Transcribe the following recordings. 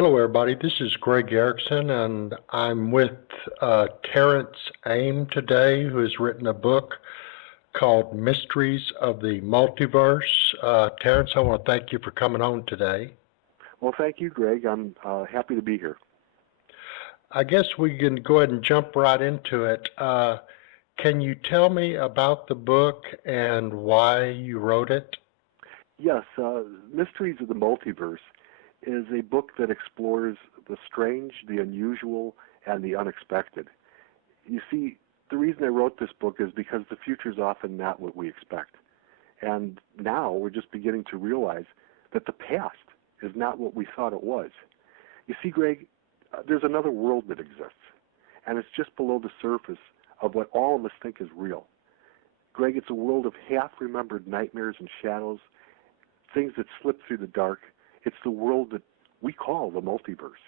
Hello, everybody. This is Greg Erickson, and I'm with Terrence Aym today, who has written a book called Mysteries of the Multiverse. Terrence, I want to thank you for coming on today. Well, thank you, Greg. I'm happy to be here. I guess we can go ahead and jump right into it. Can you tell me about the book and why you wrote it? Yes, Mysteries of the Multiverse is a book that explores the strange, the unusual, and the unexpected. You see, the reason I wrote this book is because the future is often not what we expect. And now we're just beginning to realize that the past is not what we thought it was. You see, Greg, there's another world that exists, and it's just below the surface of what all of us think is real. Greg, it's a world of half-remembered nightmares and shadows, things that slip through the dark. It's the world that we call the multiverse.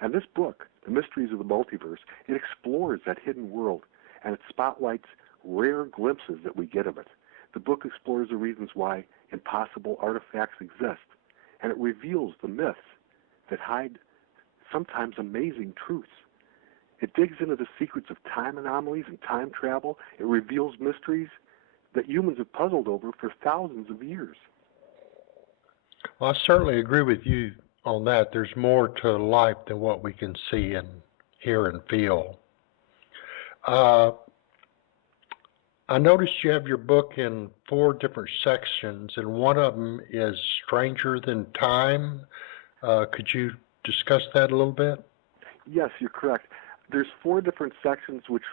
And this book, The Mysteries of the Multiverse, it explores that hidden world, and it spotlights rare glimpses that we get of it. The book explores the reasons why impossible artifacts exist, and it reveals the myths that hide sometimes amazing truths. It digs into the secrets of time anomalies and time travel. It reveals mysteries that humans have puzzled over for thousands of years. Well, I certainly agree with you on that. There's more to life than what we can see and hear and feel. Uh, I noticed you have your book in four different sections, and one of them is Stranger Than Time. Could you discuss that a little bit? Yes, you're correct. There's four different sections which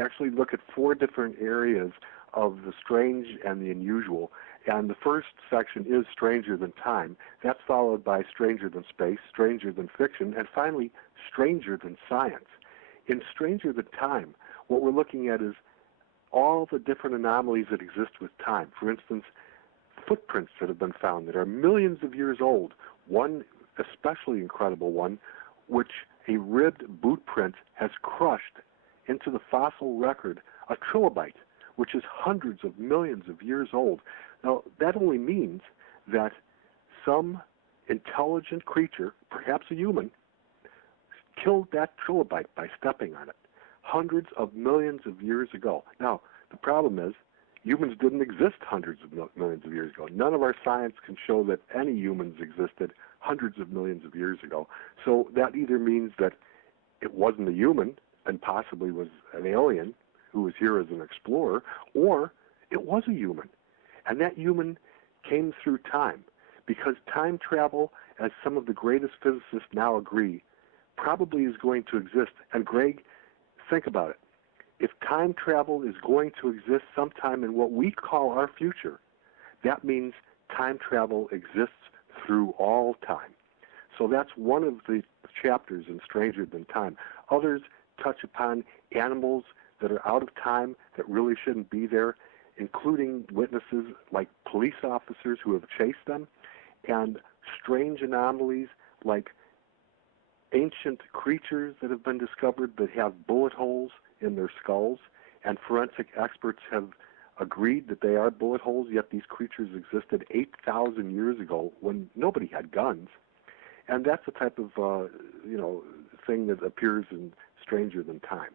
actually look at four different areas of the strange and the unusual. And the first section is Stranger Than Time. That's followed by Stranger Than Space, Stranger Than Fiction, and finally Stranger Than Science. In Stranger Than Time, what we're looking at is all the different anomalies that exist with time. For instance, footprints that have been found that are millions of years old. One especially incredible one, which a ribbed boot print has crushed into the fossil record, a trilobite, which is hundreds of millions of years old. Now, that only means that some intelligent creature, perhaps a human, killed that trilobite by stepping on it hundreds of millions of years ago. Now, the problem is humans didn't exist hundreds of millions of years ago. None of our science can show that any humans existed hundreds of millions of years ago. So that either means that it wasn't a human and possibly was an alien who was here as an explorer, or it was a human. And that human came through time, because time travel, as some of the greatest physicists now agree, probably is going to exist. And Greg, think about it. If time travel is going to exist sometime in what we call our future, that means time travel exists through all time. So that's one of the chapters in Stranger Than Time. Others touch upon animals that are out of time that really shouldn't be there, including witnesses like police officers who have chased them, and strange anomalies like ancient creatures that have been discovered that have bullet holes in their skulls, and forensic experts have agreed that they are bullet holes, yet these creatures existed 8,000 years ago when nobody had guns. And that's the type of thing that appears in Stranger Than Time.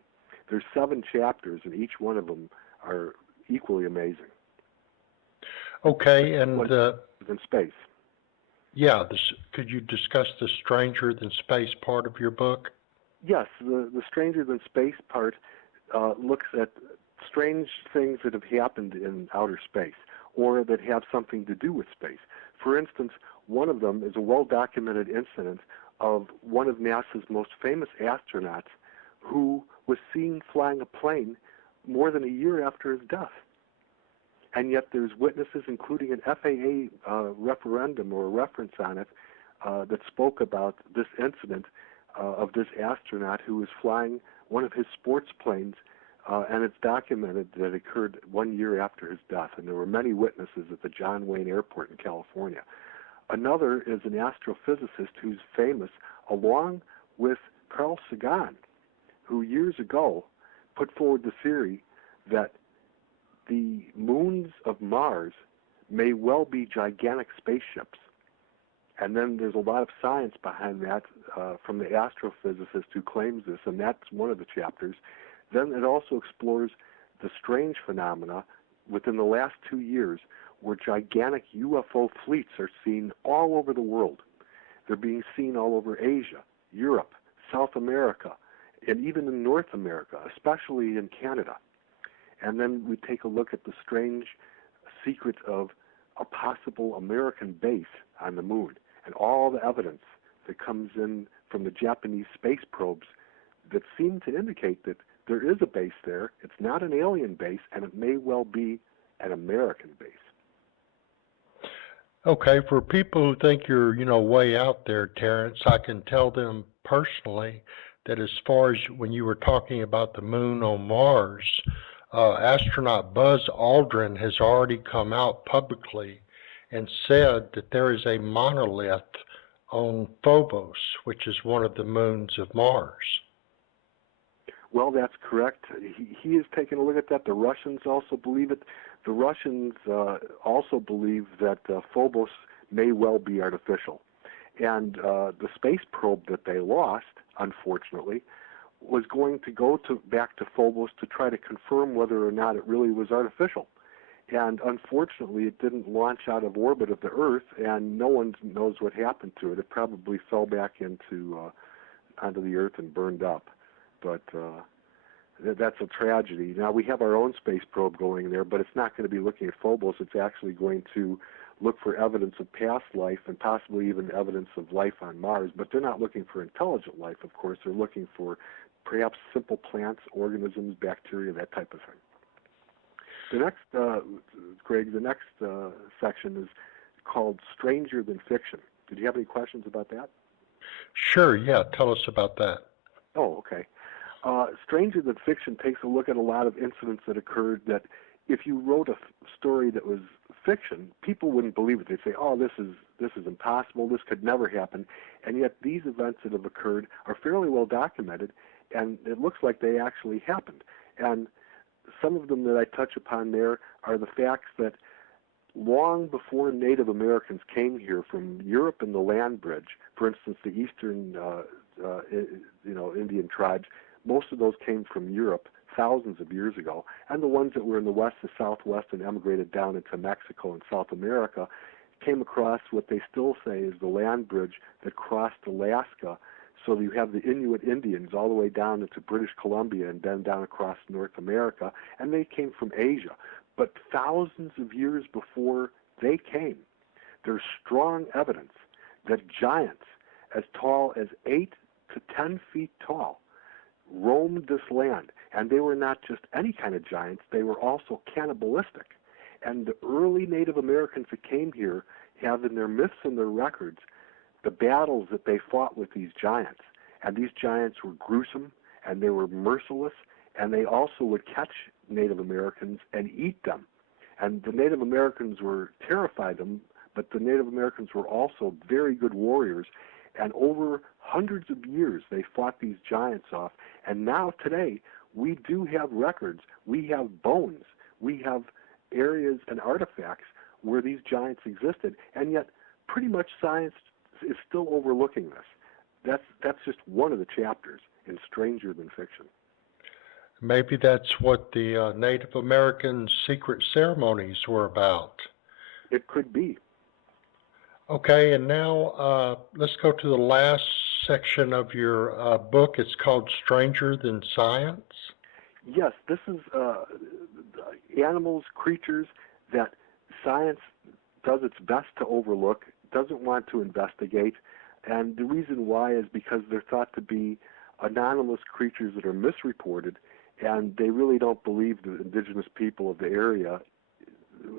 There's 7 chapters, and each one of them are equally amazing. Okay, and in space. Yeah, could you discuss the Stranger Than Space part of your book? Yes, the Stranger Than Space part looks at strange things that have happened in outer space or that have something to do with space. For instance, one of them is a well-documented incident of one of NASA's most famous astronauts who was seen flying a plane more than a year after his death. And yet there's witnesses, including an FAA referendum or a reference on it, that spoke about this incident of this astronaut who was flying one of his sports planes, and it's documented that it occurred 1 year after his death, and there were many witnesses at the John Wayne Airport in California. Another is an astrophysicist who's famous, along with Carl Sagan, who years ago put forward the theory that the moons of Mars may well be gigantic spaceships. And then there's a lot of science behind that from the astrophysicist who claims this, and that's one of the chapters. Then it also explores the strange phenomena within the last 2 years where gigantic UFO fleets are seen all over the world. They're being seen all over Asia, Europe, South America, and even in North America, especially in Canada. And then we take a look at the strange secret of a possible American base on the moon and all the evidence that comes in from the Japanese space probes that seem to indicate that there is a base there. It's not an alien base, and it may well be an American base. Okay, for people who think you're, way out there, Terrence, I can tell them personally that as far as when you were talking about the moon on Mars, astronaut Buzz Aldrin has already come out publicly and said that there is a monolith on Phobos, which is one of the moons of Mars. Well, that's correct. He has taken a look at that. The Russians also believe it. The Russians also believe that Phobos may well be artificial. And the space probe that they lost, unfortunately, was going to go back to Phobos to try to confirm whether or not it really was artificial. And unfortunately, it didn't launch out of orbit of the Earth, and no one knows what happened to it. It probably fell back onto the Earth and burned up. But that's a tragedy. Now, we have our own space probe going there, but it's not going to be looking at Phobos. It's actually going to look for evidence of past life and possibly even evidence of life on Mars. But they're not looking for intelligent life, of course. They're looking for perhaps simple plants, organisms, bacteria, that type of thing. The next, Greg, the next section is called Stranger Than Fiction. Did you have any questions about that? Sure, yeah. Tell us about that. Oh, okay. Stranger Than Fiction takes a look at a lot of incidents that occurred that if you wrote a story that was fiction, people wouldn't believe it. They'd say, oh, this is impossible, this could never happen. And yet these events that have occurred are fairly well documented, and it looks like they actually happened. And some of them that I touch upon there are the facts that long before Native Americans came here from Europe and the land bridge, for instance, the eastern Indian tribes, most of those came from Europe thousands of years ago, and the ones that were in the west and southwest and emigrated down into Mexico and South America came across what they still say is the land bridge that crossed Alaska. So you have the Inuit Indians all the way down into British Columbia and then down across North America, and they came from Asia. But thousands of years before they came, there's strong evidence that giants as tall as 8 to 10 feet tall roamed this land. And they were not just any kind of giants, they were also cannibalistic. And the early Native Americans that came here have in their myths and their records the battles that they fought with these giants. And these giants were gruesome, and they were merciless, and they also would catch Native Americans and eat them. And the Native Americans were terrified of them, but the Native Americans were also very good warriors. And over hundreds of years, they fought these giants off. And now, today, we do have records. We have bones. We have areas and artifacts where these giants existed. And yet, pretty much science is still overlooking this. That's just one of the chapters in Stranger Than Fiction. Maybe that's what the Native American secret ceremonies were about. It could be. Okay, and now let's go to the last section of your book. It's called Stranger Than Science. Yes, this is animals, creatures that science does its best to overlook, doesn't want to investigate, and the reason why is because they're thought to be anonymous creatures that are misreported, and they really don't believe the indigenous people of the area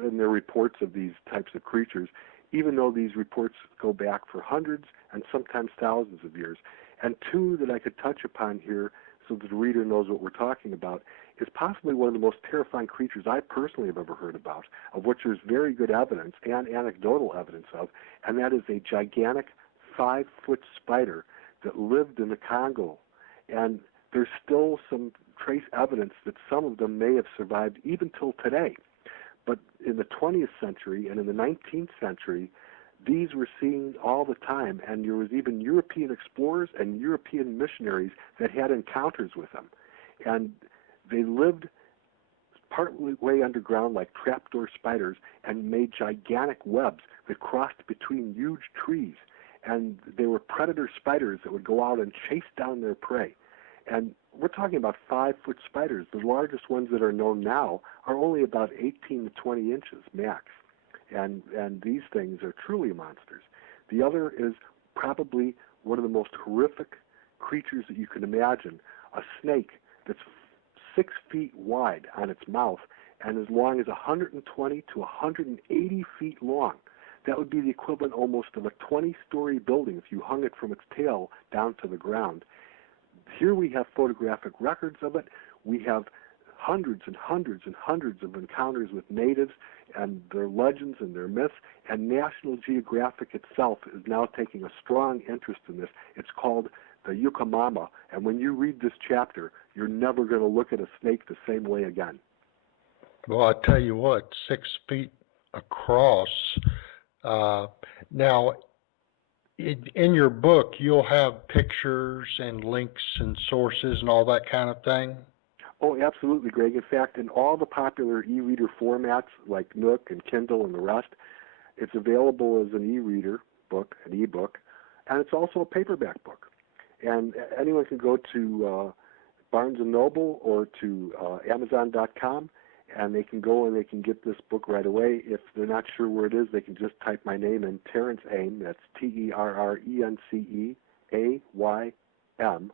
in their reports of these types of creatures, even though these reports go back for hundreds and sometimes thousands of years. And two that I could touch upon here so that the reader knows what we're talking about is possibly one of the most terrifying creatures I personally have ever heard about, of which there's very good evidence and anecdotal evidence of, and that is a gigantic 5-foot spider that lived in the Congo. And there's still some trace evidence that some of them may have survived even till today. But in the 20th century and in the 19th century, these were seen all the time, and there was even European explorers and European missionaries that had encounters with them. And they lived partly way underground like trapdoor spiders and made gigantic webs that crossed between huge trees. And they were predator spiders that would go out and chase down their prey. And we're talking about 5-foot spiders. The largest ones that are known now are only about 18 to 20 inches max. And these things are truly monsters. The other is probably one of the most horrific creatures that you can imagine, a snake that's 6 feet wide on its mouth and as long as 120 to 180 feet long. That would be the equivalent almost of a 20-story building if you hung it from its tail down to the ground. Here we have photographic records of it. We have hundreds and hundreds and hundreds of encounters with natives and their legends and their myths, and National Geographic itself is now taking a strong interest in this. It's called the Yucamama, and when you read this chapter, you're never going to look at a snake the same way again. Well, I tell you what, 6 feet across. Now, in your book, you'll have pictures and links and sources and all that kind of thing? Oh, absolutely, Greg. In fact, in all the popular e-reader formats like Nook and Kindle and the rest, it's available as an e-reader book, an e-book, and it's also a paperback book. And anyone can go to Barnes & Noble or to Amazon.com, and they can go and they can get this book right away. If they're not sure where it is, they can just type my name in, Terrence Aym, that's Terrenceaym,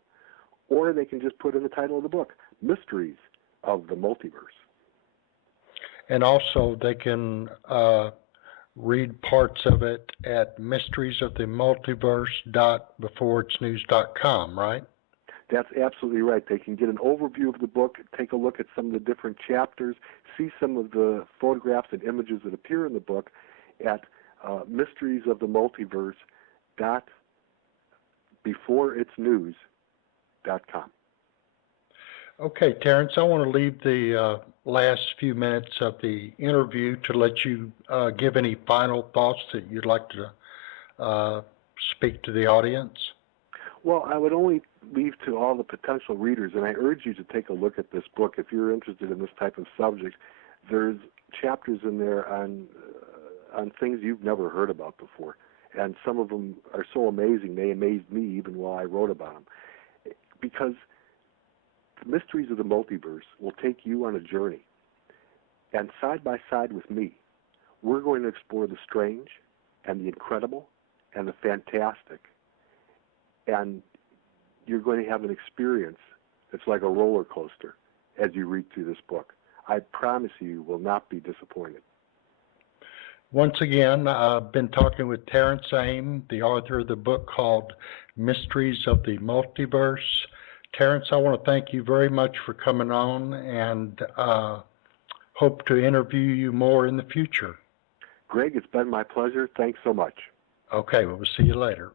or they can just put in the title of the book, Mysteries of the Multiverse. And also they can read parts of it at mysteriesofthemultiverse.beforeitsnews.com, right? That's absolutely right. They can get an overview of the book, take a look at some of the different chapters, see some of the photographs and images that appear in the book at mysteriesofthemultiverse.beforeitsnews.com. Okay, Terrence, I want to leave the last few minutes of the interview to let you give any final thoughts that you'd like to speak to the audience. Well, I would only leave to all the potential readers, and I urge you to take a look at this book if you're interested in this type of subject. There's chapters in there on things you've never heard about before, and some of them are so amazing they amazed me even while I wrote about them. Because the Mysteries of the Multiverse will take you on a journey, and side by side with me, we're going to explore the strange and the incredible and the fantastic. And you're going to have an experience that's like a roller coaster as you read through this book. I promise you will not be disappointed. Once again, I've been talking with Terrence Aym, the author of the book called Mysteries of the Multiverse. Terrence, I want to thank you very much for coming on and hope to interview you more in the future. Greg, it's been my pleasure. Thanks so much. Okay, we'll see you later.